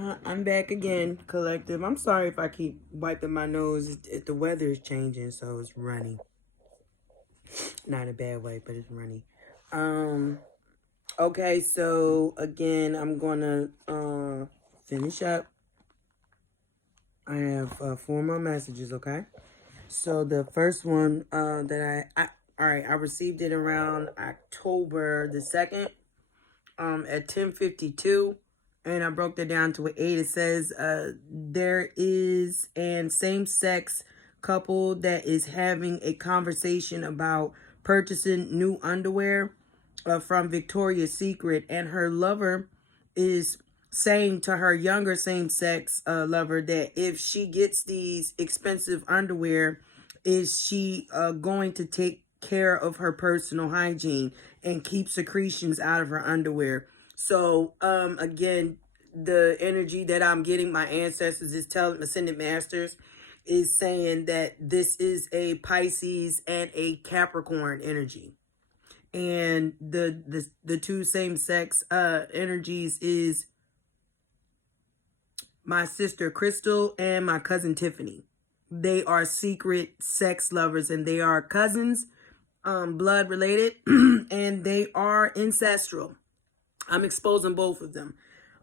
I'm back again, collective. I'm sorry if I keep wiping my nose. The weather is changing, so it's runny. Not in a bad way, but it's runny. Um, okay, so again, I'm gonna finish up. I have four more messages, okay? So the first one all right, I received it around October the 2nd, at 10:52. And I broke that down to an 8. It says there is an same-sex couple that is having a conversation about purchasing new underwear from Victoria's Secret, and her lover is saying to her younger same-sex lover that if she gets these expensive underwear, is she going to take care of her personal hygiene and keep secretions out of her underwear. So, again, the energy that I'm getting, my ancestors is telling, ascended masters is saying that this is a Pisces and a Capricorn energy. And the two same sex energies is my sister Crystal and my cousin Tiffany. They are secret sex lovers, and they are cousins, blood related, and they are ancestral. I'm exposing both of them.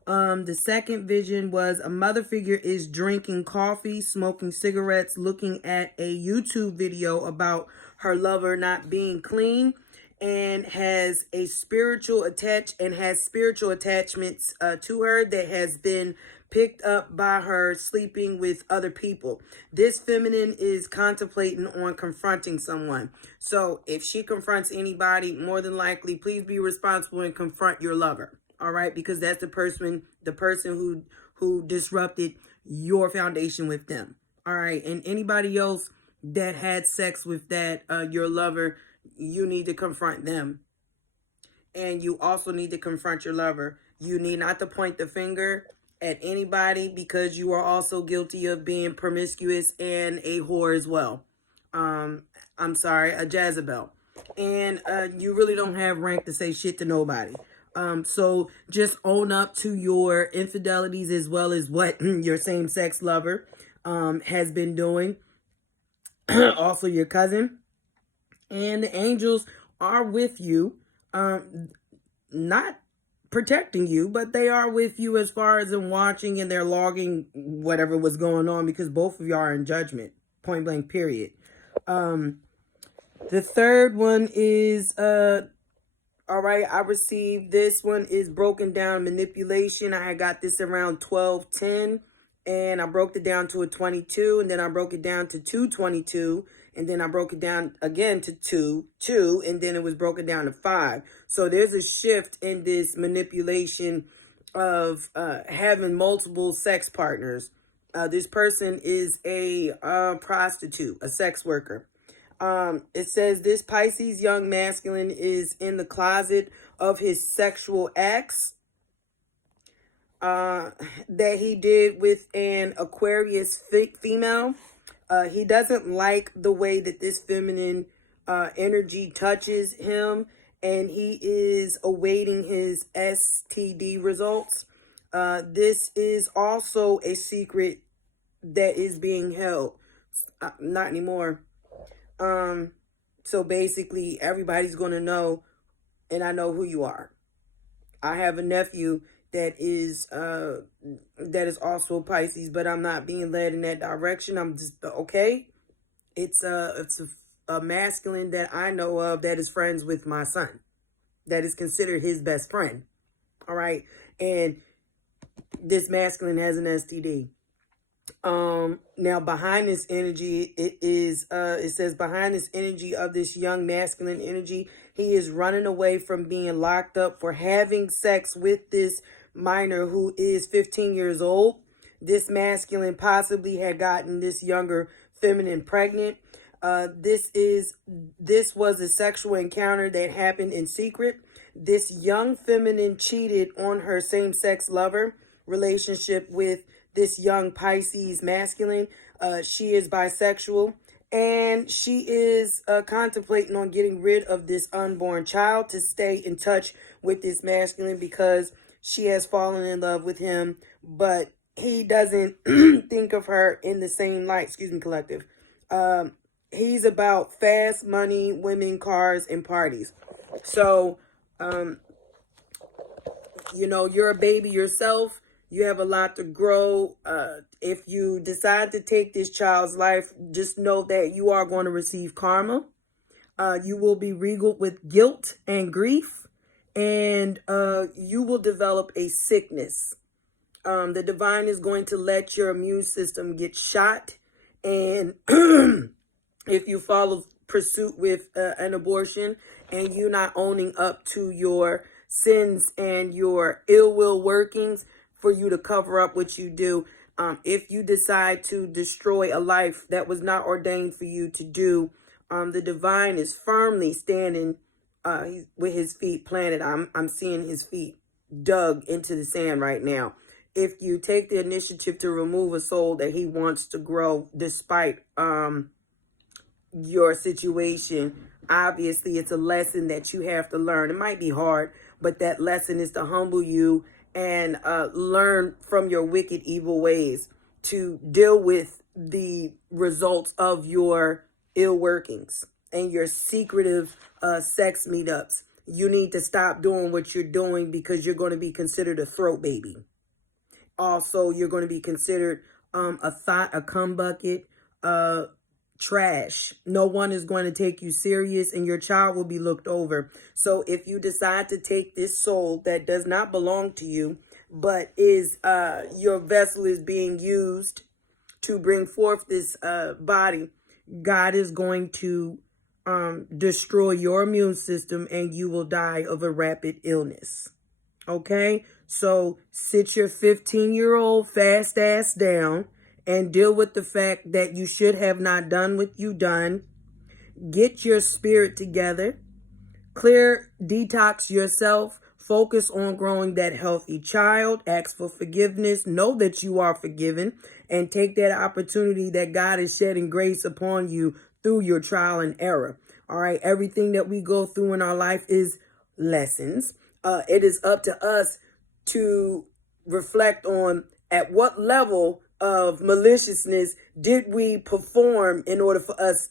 The second vision was a mother figure is drinking coffee, smoking cigarettes, looking at a YouTube video about her lover not being clean, and has spiritual attachments to her that has been picked up by her sleeping with other people. This feminine is contemplating on confronting someone. So if she confronts anybody, more than likely, please be responsible and confront your lover. All right, because that's the person who disrupted your foundation with them. All right, and anybody else that had sex with that your lover, you need to confront them. And you also need to confront your lover. You need not to point the finger at anybody, because you are also guilty of being promiscuous and a whore as well. I'm sorry, a Jezebel. And you really don't have rank to say shit to nobody. So just own up to your infidelities, as well as what your same-sex lover has been doing. Also your cousin. And the angels are with you. Not protecting you, but they are with you as far as in watching, and they're logging whatever was going on, because both of y'all are in judgment. Point blank, period. The third one is all right, I received this one is broken down manipulation. I got this around 12:10, and I broke it down to a 22, and then I broke it down to 222, and then I broke it down again to 2, and then it was broken down to 5. So there's a shift in this manipulation of having multiple sex partners. This person is a prostitute, a sex worker. It says this Pisces young masculine is in the closet of his sexual acts that he did with an Aquarius female. He doesn't like the way that this feminine energy touches him, and he is awaiting his STD results. This is also a secret that is being held. Not anymore. So basically everybody's going to know, and I know who you are. I have a nephew that is also Pisces, but I'm not being led in that direction. I'm just, okay. It's a masculine that I know of that is friends with my son, that is considered his best friend. All right. And this masculine has an STD. Now behind this energy, it says behind this energy of this young masculine energy, he is running away from being locked up for having sex with this minor who is 15 years old. This masculine possibly had gotten this younger feminine pregnant. This was a sexual encounter that happened in secret. This young feminine cheated on her same-sex lover relationship with this young Pisces masculine. She is bisexual, and she is contemplating on getting rid of this unborn child to stay in touch with this masculine, because she has fallen in love with him, but he doesn't think of her in the same light. Excuse me, collective. He's about fast money, women, cars, and parties. So, you're a baby yourself. You have a lot to grow. If you decide to take this child's life, just know that you are going to receive karma. You will be regaled with guilt and grief, and you will develop a sickness. The divine is going to let your immune system get shot, and if you follow pursuit with an abortion and you not owning up to your sins and your ill will workings for you to cover up what you do, if you decide to destroy a life that was not ordained for you to do, the divine is firmly standing with his feet planted. I'm seeing his feet dug into the sand right now. If you take the initiative to remove a soul that he wants to grow despite your situation, obviously it's a lesson that you have to learn. It might be hard, but that lesson is to humble you and learn from your wicked, evil ways to deal with the results of your ill workings and your secretive sex meetups. You need to stop doing what you're doing because you're going to be considered a throat baby. Also, you're going to be considered a thought, a cum bucket, trash. No one is going to take you serious, and your child will be looked over. So if you decide to take this soul that does not belong to you, but is your vessel is being used to bring forth this body, God is going to destroy your immune system, and you will die of a rapid illness. Okay, so sit your 15-year-old fast ass down and deal with the fact that you should have not done what you done. Get your spirit together. Clear, detox yourself. Focus on growing that healthy child. Ask for forgiveness. Know that you are forgiven. And take that opportunity that God is shedding grace upon you through your trial and error. All right, everything that we go through in our life is lessons. It is up to us to reflect on at what level of maliciousness did we perform in order for us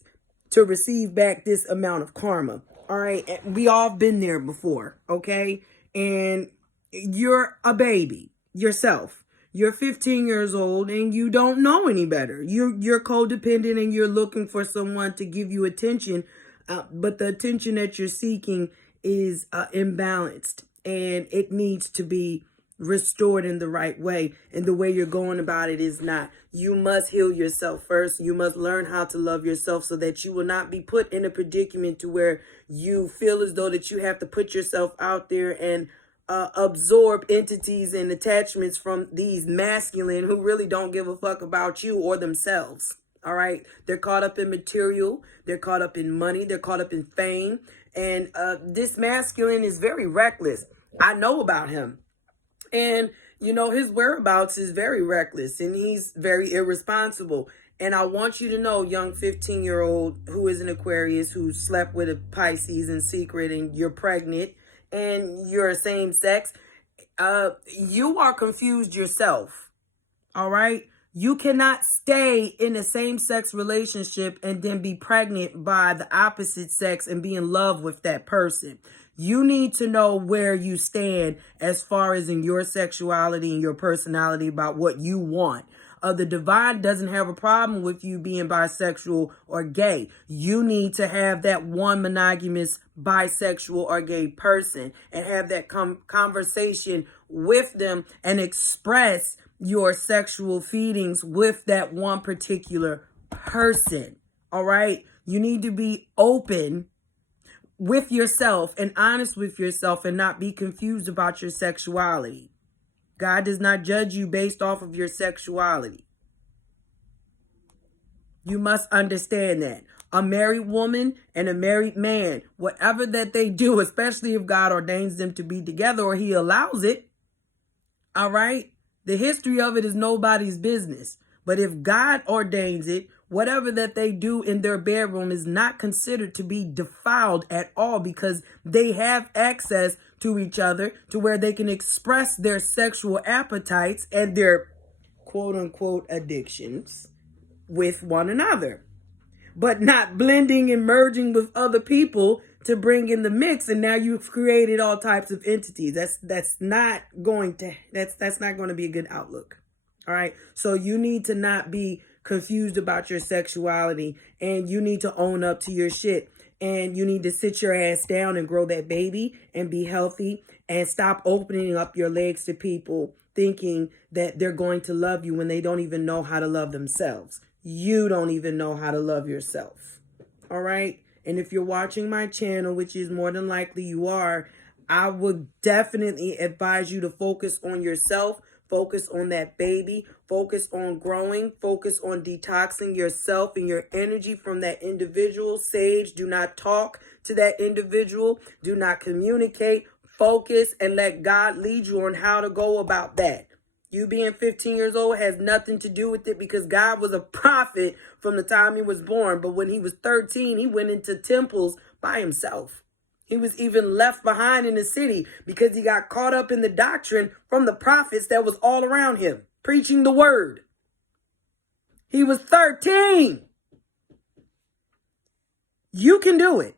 to receive back this amount of karma. All right, we all been there before, okay? And you're a baby yourself. You're 15 years old and you don't know any better. You're codependent and you're looking for someone to give you attention, but the attention that you're seeking is imbalanced, and it needs to be restored in the right way. And the way you're going about it is not. You must heal yourself first. You must learn how to love yourself so that you will not be put in a predicament to where you feel as though that you have to put yourself out there and absorb entities and attachments from these masculine who really don't give a fuck about you or themselves. All right. They're caught up in material. They're caught up in money. They're caught up in fame. And this masculine is very reckless. I know about him. And, his whereabouts is very reckless and he's very irresponsible. And I want you to know, young 15-year-old who is an Aquarius, who slept with a Pisces in secret, and you're pregnant and you're same sex, you are confused yourself. All right. You cannot stay in a same-sex relationship and then be pregnant by the opposite sex and be in love with that person. You need to know where you stand as far as in your sexuality and your personality about what you want. The divine doesn't have a problem with you being bisexual or gay. You need to have that one monogamous bisexual or gay person and have that conversation with them and express your sexual feelings with that one particular person. All right. You need to be open with yourself and honest with yourself and not be confused about your sexuality. God does not judge you based off of your sexuality. You must understand that. A married woman and a married man, whatever that they do, especially if God ordains them to be together or he allows it, all right? The history of it is nobody's business. But if God ordains it, whatever that they do in their bedroom is not considered to be defiled at all because they have access to each other to where they can express their sexual appetites and their quote unquote addictions with one another, but not blending and merging with other people to bring in the mix. And now you've created all types of entities. That's not going to be a good outlook. All right. So you need to not be confused about your sexuality, and you need to own up to your shit, and you need to sit your ass down and grow that baby and be healthy, and stop opening up your legs to people thinking that they're going to love you when they don't even know how to love themselves. You don't even know how to love yourself. All right. And if you're watching my channel, which is more than likely you are, I would definitely advise you to focus on yourself, focus on that baby, focus on growing, focus on detoxing yourself and your energy from that individual. Sage, do not talk to that individual. Do not communicate. Focus and let God lead you on how to go about that. You being 15 years old has nothing to do with it, because God was a prophet from the time he was born. But when he was 13, he went into temples by himself. He was even left behind in the city because he got caught up in the doctrine from the prophets that was all around him, preaching the word. He was 13. You can do it.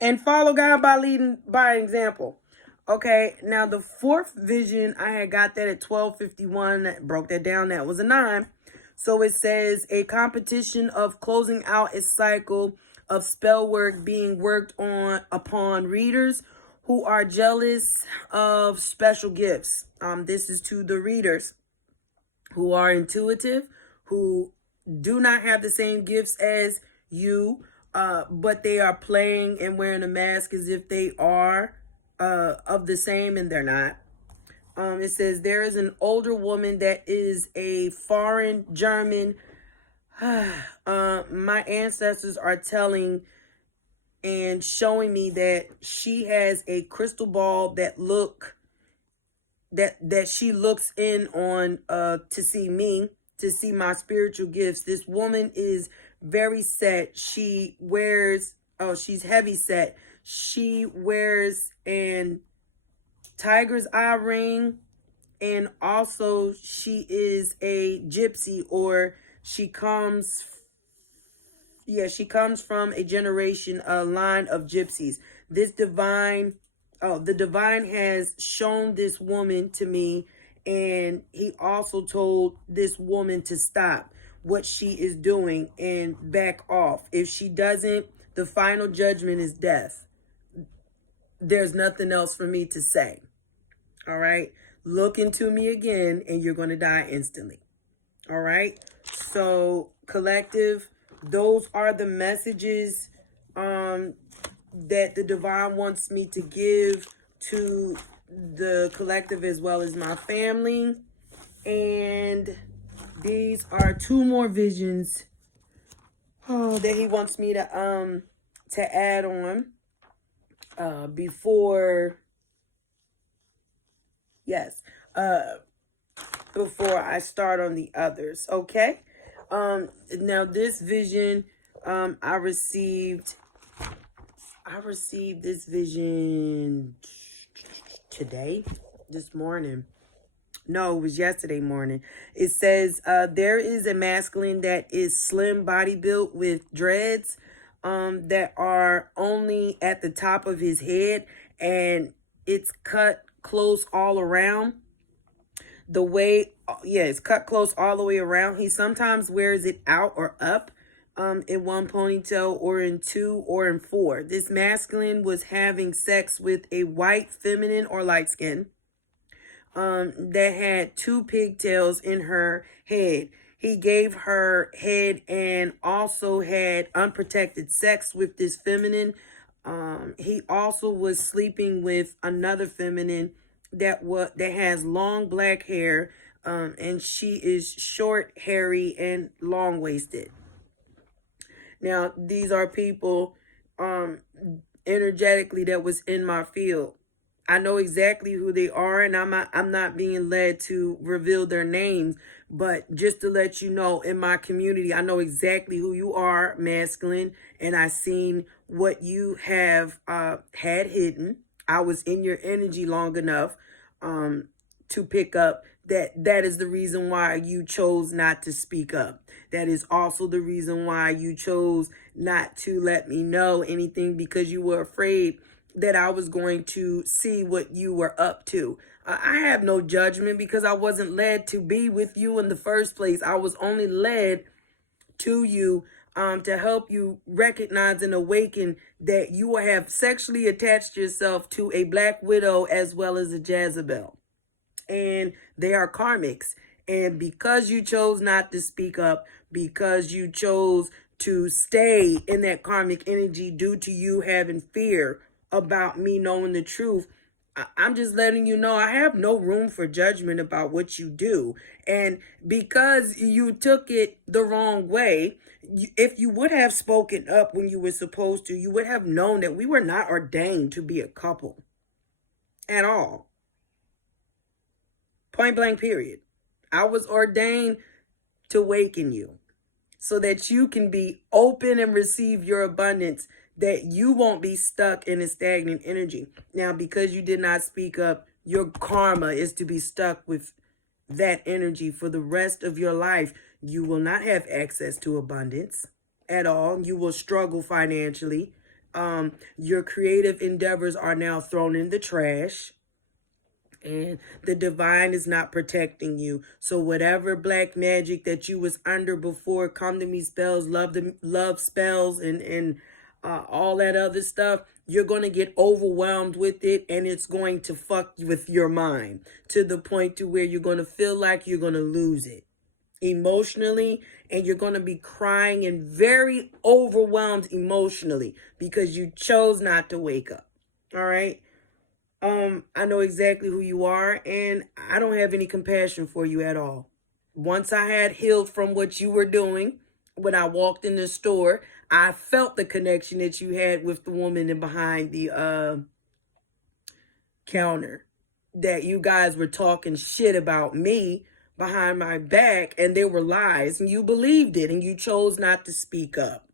And follow God by leading by example. Okay, now the fourth vision, I had got that at 12:51. Broke that down. That was a 9. So it says a competition of closing out a cycle of spell work being worked on upon readers who are jealous of special gifts. This is to the readers who are intuitive, who do not have the same gifts as you, but they are playing and wearing a mask as if they are of the same, and they're not. It says there is an older woman that is a foreign German. My ancestors are telling and showing me that she has a crystal ball that she looks in on to see me, to see my spiritual gifts. This woman is very set. She wears, she's heavy set. She wears an tiger's eye ring, and also she is a gypsy, or she comes from a generation, a line of gypsies. The divine has shown this woman to me, and he also told this woman to stop what she is doing and back off. If she doesn't, the final judgment is death. There's nothing else for me to say. All right. Look into me again and you're going to die instantly. All right. So collective, those are the messages that the divine wants me to give to the collective as well as my family. And these are 2 more visions that he wants me to add on before I start on the others. Okay. Now this vision, I received this vision this morning. No, it was yesterday morning. It says, there is a masculine that is slim body built with dreads, that are only at the top of his head, and it's cut close all around. It's cut close all the way around. He sometimes wears it out or up, in 1 ponytail, or in 2, or in 4. This masculine was having sex with a white feminine or light skin, that had 2 pigtails in her head. He gave her head and also had unprotected sex with this feminine. He also was sleeping with another feminine that has long black hair, and she is short, hairy, and long-waisted. Now, these are people energetically that was in my field. I know exactly who they are, and I'm not being led to reveal their names, but just to let you know, in my community, I know exactly who you are, masculine, and I seen what you have had hidden. I was in your energy long enough to pick up that is the reason why you chose not to speak up. That is also the reason why you chose not to let me know anything, because you were afraid that I was going to see what you were up to. I have no judgment because I wasn't led to be with you in the first place. I was only led to you to help you recognize and awaken that you have sexually attached yourself to a black widow as well as a Jezebel. And they are karmics. And because you chose not to speak up, because you chose to stay in that karmic energy due to you having fear about me knowing the truth, I'm just letting you know I have no room for judgment about what you do. And because you took it the wrong way, if you would have spoken up when you were supposed to, you would have known that we were not ordained to be a couple at all. Point blank, period. I was ordained to waken you so that you can be open and receive your abundance, that you won't be stuck in a stagnant energy. Now, because you did not speak up, your karma is to be stuck with that energy for the rest of your life. You will not have access to abundance at all. You will struggle financially. Your creative endeavors are now thrown in the trash. And the divine is not protecting you. So whatever black magic that you was under before, come to me spells, love spells, and all that other stuff, you're going to get overwhelmed with it, and it's going to fuck with your mind to the point to where you're going to feel like you're going to lose it emotionally, and you're going to be crying and very overwhelmed emotionally because you chose not to wake up. All right. I know exactly who you are, and I don't have any compassion for you at all. Once I had healed from what you were doing, when I walked in the store, I felt the connection that you had with the woman in behind the counter. That you guys were talking shit about me behind my back, and they were lies, and you believed it, and you chose not to speak up.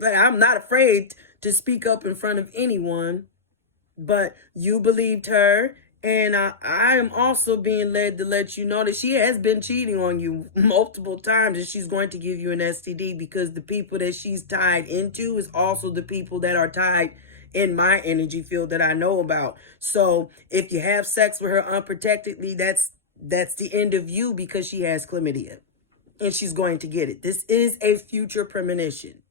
Like, I'm not afraid to speak up in front of anyone. But you believed her, and I am also being led to let you know that she has been cheating on you multiple times, and she's going to give you an STD, because the people that she's tied into is also the people that are tied in my energy field that I know about. So if you have sex with her unprotectedly, that's the end of you, because she has chlamydia, and she's going to get it. This is a future premonition.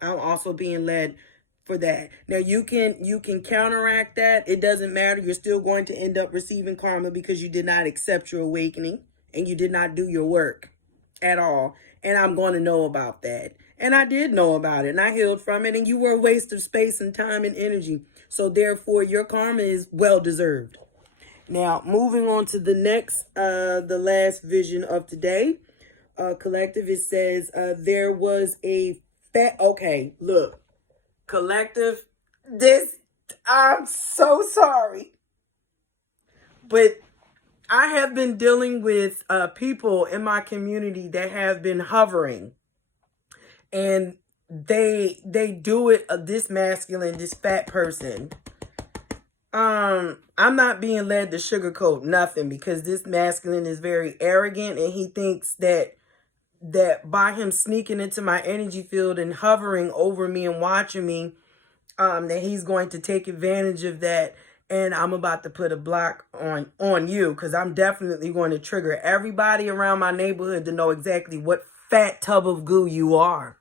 I'm also being led for that. Now you can counteract that. It doesn't matter. You're still going to end up receiving karma because you did not accept your awakening and you did not do your work at all. And I'm going to know about that. And I did know about it, and I healed from it, and you were a waste of space and time and energy. So therefore your karma is well deserved. Now, moving on to the next, the last vision of today, collective, it says, there was a okay, look. Collective, I'm so sorry, but I have been dealing with people in my community that have been hovering, and they do it, this masculine, this fat person. I'm not being led to sugarcoat nothing, because this masculine is very arrogant, and he thinks that by him sneaking into my energy field and hovering over me and watching me, that he's going to take advantage of that. And I'm about to put a block on you, because I'm definitely going to trigger everybody around my neighborhood to know exactly what fat tub of goo you are.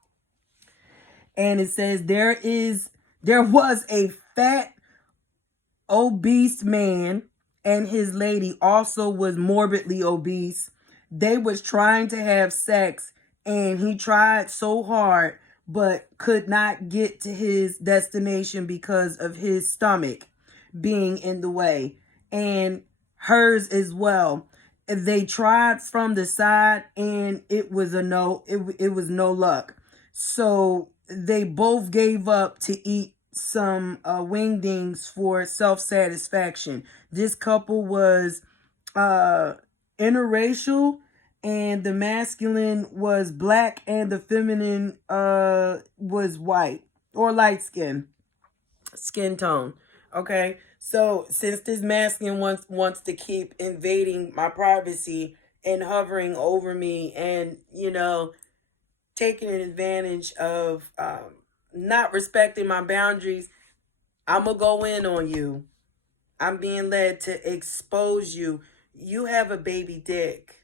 And it says there was a fat obese man, and his lady also was morbidly obese. They was trying to have sex, and he tried so hard but could not get to his destination because of his stomach being in the way, and hers as well. They tried from the side, and it was it was no luck. So they both gave up to eat some wingdings for self-satisfaction. This couple was interracial, and the masculine was black and the feminine was white or light skin. Skin tone. Okay. So since this masculine wants to keep invading my privacy and hovering over me and, taking advantage of not respecting my boundaries, I'm going to go in on you. I'm being led to expose you. You have a baby dick.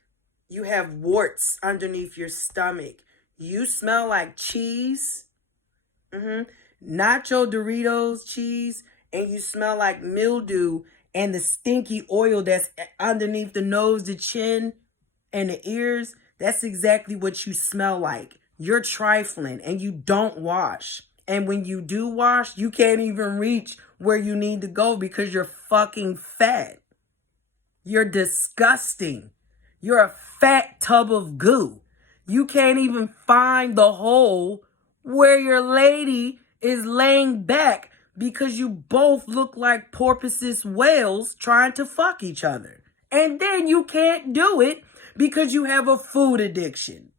You have warts underneath your stomach. You smell like cheese. Nacho Doritos cheese. And you smell like mildew and the stinky oil that's underneath the nose, the chin, and the ears. That's exactly what you smell like. You're trifling and you don't wash. And when you do wash, you can't even reach where you need to go because you're fucking fat. You're disgusting. You're a fat tub of goo. You can't even find the hole where your lady is laying back because you both look like porpoises whales trying to fuck each other. And then you can't do it because you have a food addiction.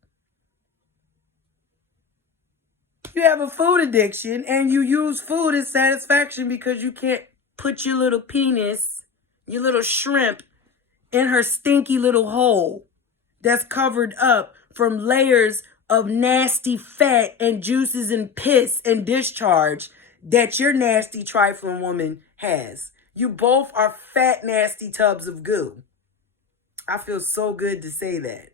You have a food addiction and you use food as satisfaction because you can't put your little penis, your little shrimp, in her stinky little hole that's covered up from layers of nasty fat and juices and piss and discharge that your nasty trifling woman has. You both are fat, nasty tubs of goo. I feel so good to say that.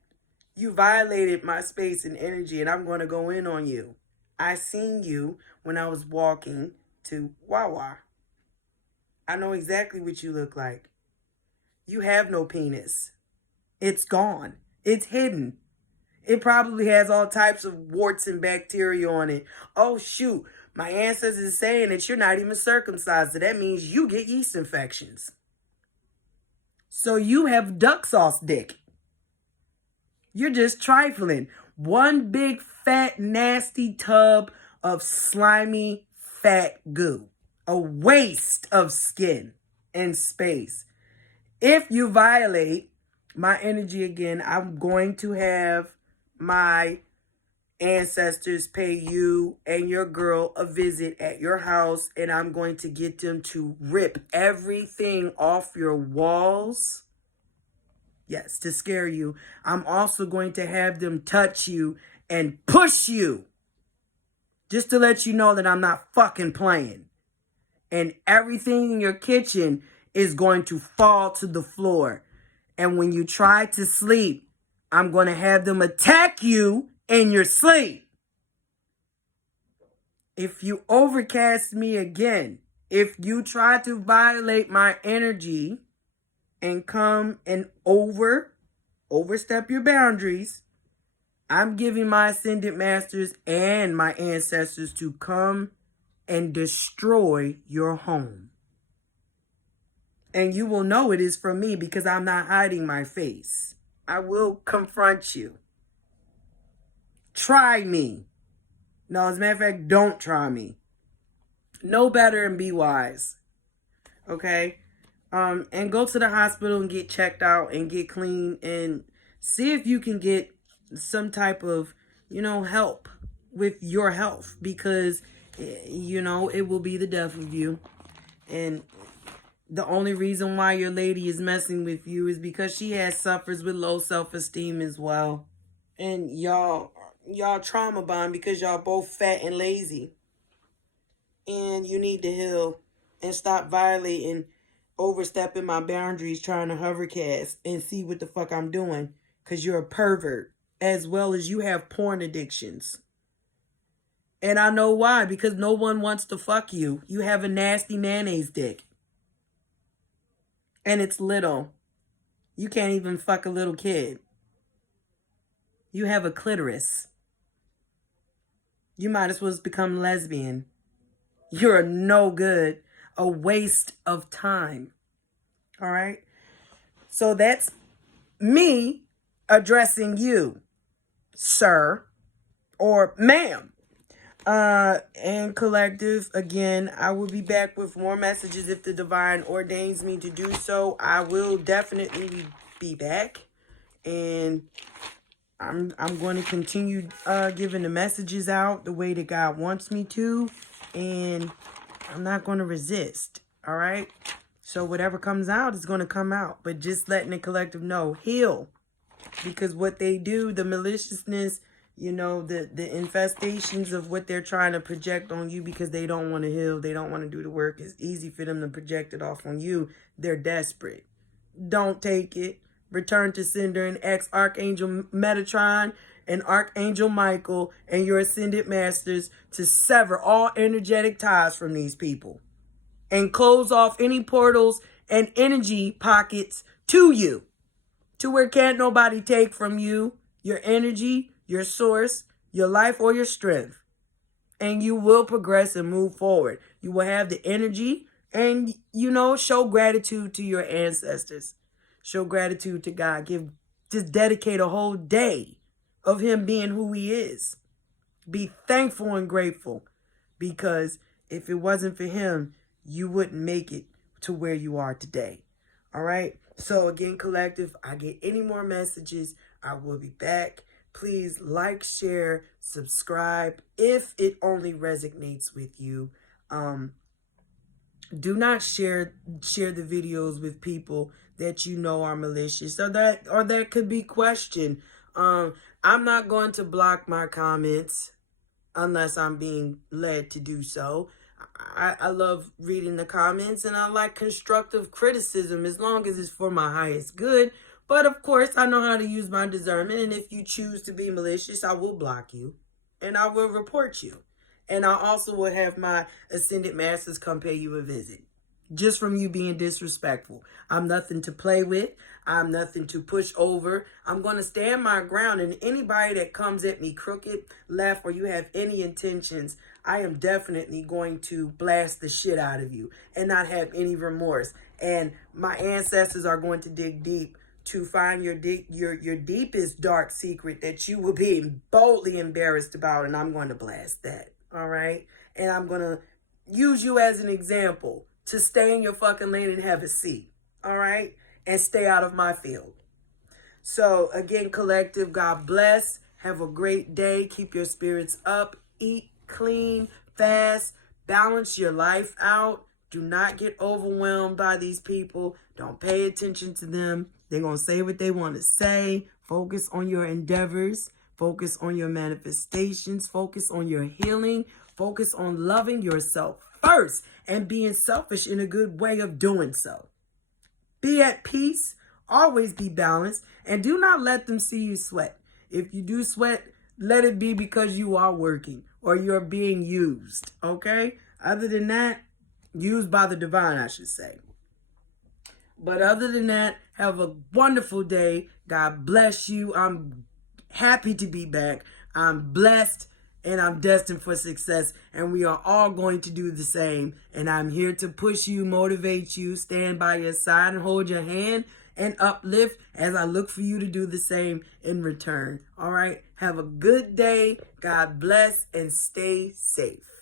You violated my space and energy, and I'm going to go in on you. I seen you when I was walking to Wawa. I know exactly what you look like. You have no penis. It's gone. It's hidden. It probably has all types of warts and bacteria on it. Oh, shoot. My ancestors is saying that you're not even circumcised. So that means you get yeast infections. So you have duck sauce dick. You're just trifling. One big, fat, nasty tub of slimy, fat goo. A waste of skin and space. If you violate my energy again, I'm going to have my ancestors pay you and your girl a visit at your house, and I'm going to get them to rip everything off your walls. Yes, to scare you. I'm also going to have them touch you and push you just to let you know that I'm not fucking playing. And everything in your kitchen is going to fall to the floor. And when you try to sleep, I'm going to have them attack you in your sleep. If you overcast me again, if you try to violate my energy and come and overstep your boundaries, I'm giving my ascended masters and my ancestors to come and destroy your home. And you will know it is from me because I'm not hiding my face. I will confront you. Try me. No, as a matter of fact, don't try me. Know better and be wise. Okay? And go to the hospital and get checked out and get clean and see if you can get some type of, help with your health because, it will be the death of you. And the only reason why your lady is messing with you is because she suffers with low self-esteem as well. And y'all trauma bond because y'all both fat and lazy. And you need to heal and stop violating, overstepping my boundaries, trying to hovercast and see what the fuck I'm doing. Because you're a pervert as well as you have porn addictions. And I know why. Because no one wants to fuck you. You have a nasty mayonnaise dick. And it's little. You can't even fuck a little kid. You have a clitoris. You might as well become lesbian. You're no good. A waste of time. All right? So that's me addressing you, sir or ma'am. And collective, again, I will be back with more messages if the divine ordains me to do so. I will definitely be back, and I'm going to continue giving the messages out the way that God wants me to, and I'm not going to resist. All right. So whatever comes out is going to come out. But just letting the collective know, heal. Because what they do, the maliciousness, you know, the infestations of what they're trying to project on you because they don't want to heal. They don't want to do the work. It's easy for them to project it off on you. They're desperate. Don't take it. Return to sender and ex Archangel Metatron and Archangel Michael and your ascended masters to sever all energetic ties from these people and close off any portals and energy pockets to you, to where can't nobody take from you your energy, your source, your life, or your strength. And you will progress and move forward. You will have the energy and, you know, show gratitude to your ancestors. Show gratitude to God. Just dedicate a whole day of him being who he is. Be thankful and grateful, because if it wasn't for him, you wouldn't make it to where you are today. All right. So again, collective, I get any more messages, I will be back. Please like, share, subscribe if it only resonates with you. Do not share the videos with people that you know are malicious or that could be questioned. I'm not going to block my comments unless I'm being led to do so. I love reading the comments, and I like constructive criticism as long as it's for my highest good. But of course, I know how to use my discernment, and if you choose to be malicious, I will block you and I will report you. And I also will have my ascended masters come pay you a visit just from you being disrespectful. I'm nothing to play with. I'm nothing to push over. I'm going to stand my ground, and anybody that comes at me crooked, left, or you have any intentions, I am definitely going to blast the shit out of you and not have any remorse. And my ancestors are going to dig deep to find your deepest dark secret that you will be boldly embarrassed about, and I'm going to blast that. All right? And I'm going to use you as an example to stay in your fucking lane and have a seat. All right? And stay out of my field. So again, collective, God bless. Have a great day. Keep your spirits up. Eat clean, fast, balance your life out. Do not get overwhelmed by these people. Don't pay attention to them. They're going to say what they want to say. Focus on your endeavors. Focus on your manifestations. Focus on your healing. Focus on loving yourself first and being selfish in a good way of doing so. Be at peace. Always be balanced. And do not let them see you sweat. If you do sweat, let it be because you are working or you're being used. Okay? Other than that, used by the divine, I should say. But other than that, have a wonderful day. God bless you. I'm happy to be back. I'm blessed and I'm destined for success. And we are all going to do the same. And I'm here to push you, motivate you, stand by your side and hold your hand and uplift as I look for you to do the same in return. All right. Have a good day. God bless and stay safe.